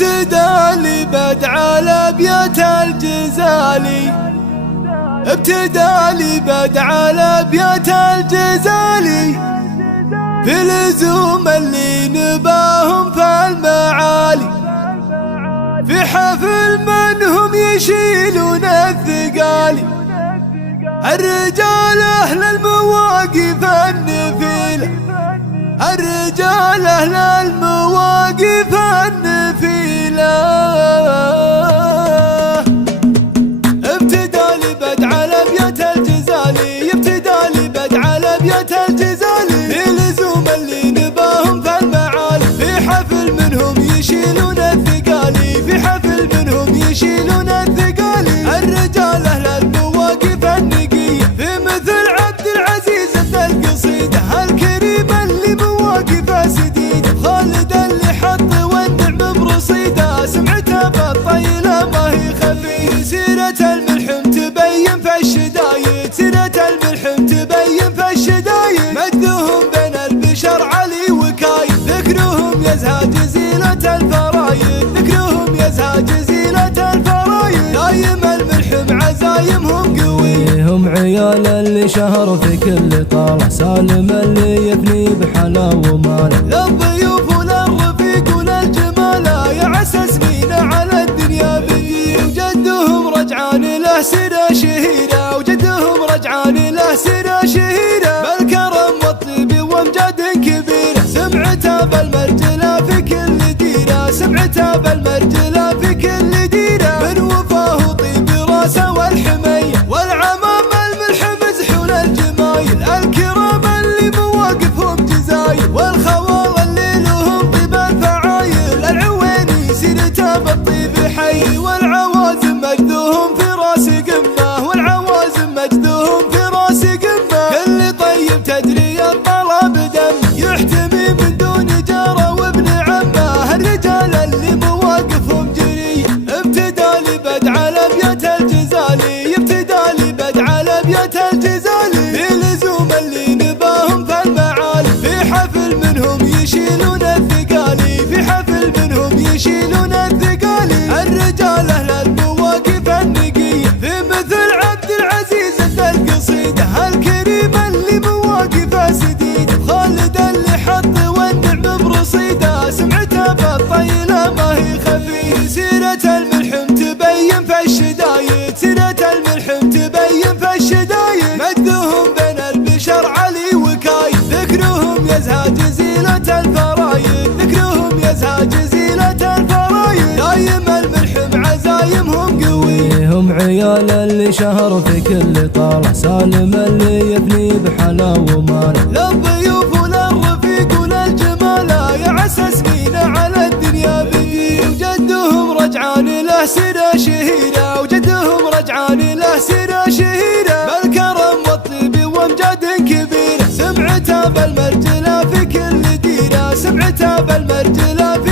ابتدى لي بدع الابيات الجزالي، ابتدى لي بدع الابيات الجزالي في لزوم اللي نباهم في المعالي، في حفل من هم يشيلون الثقالي، الرجال أهل المواقف النفيلة، الرجال أهل المواقف النفيلة. ابتدى لي بدع الأبيات الجزالي، ابتدى لي بدع الأبيات الجزالي في لزوم اللي نباهم في المعالي، في حفل منهم يشيلون الثقالي، في حفل منهم يشيلون الثقالي، الرجال أهل المواقف النقية، في مثل عبد العزيز ابن القصيدة الكريم اللي مواقفه سديدة، خالد اللي حط والنعم برصيده، سمعته بالطيلة ما هي خفية، سيرة الملحم تبين في الشدايد، سيرة الملحم تبين في الشدايد، مجدهم بين البشر علي وكايد، ذكرهم يزهى جزيلة الفرايد، ذكرهم يزهى جزيلة الفرايد، دايم الملحم عزايمهم قوية، هم عيال اللي شهر في كل طالع، سالم اللي يفني بحلا وماله، للضيوف وللرفيق وللجمالة، يا عسى سنين على الدنيا بقي، وجدهم رجعان له سيرة شهيرة، وجدهم رجعان له سيرة شهيرة، بالكرم والطيب وامجاد كبيرة، سمعته بالمرجلة في كل ديرة، سمعته بالمرجلة في كل ديرة، من وفاه وطيب راسه والحمية، والعمام الملحم زحول الجمايل، الكرام اللي مواقفهم جزايل، والخوال اللي لهم طيب الفعايل، العويني سيرته بالطيب حي، والعوازم مجدهم في راس قمة، والعوازم مجدهم في راس قمة، كل طيب تدري الطلب دم، يحتمي من دون جاره وابن عمه، الرجال اللي مواقفهم جرية، ابتدى لي بدع الابيات الجزالي، ابتدى لي بدع الابيات الجزالي في لزوم اللي نباهم في المعالي، في حفل منهم يشيلون الثقالي، في حفل منهم يشيلون الثقالي، الرجال أهل المواقف النقية، في مثل عبد العزيز ابن القصيدة الكريم اللي مواقفه سديدة، خالد اللي حط والنعم برصيده، سمعته بالطيلة ما هي خفية، سيرة الملحم تبين في الشدايد، سيرة الملحم تبين في الشدايد، مجدهم بين البشر علي وكايد، ذكرهم يزهى جزيلة الفرايد، ذكرهم يزهى جزيلة الفرايد، دايم الملحم عزايمهم قوية، هم عيال اللي شهر في كل طالع، سالم اللي يفني بحلا وماله، للضيوف وللرفيق وللجمالة، يا عسى سنين على الدنيا بقي، وجدهم رجعان له سيرة شهيرة، وجدهم رجعان له سيرة شهيرة، بالكرم والطيب وامجاد كبيرة، سمعته بالمرجلة في كل ديرة، سمعته بالمرجلة في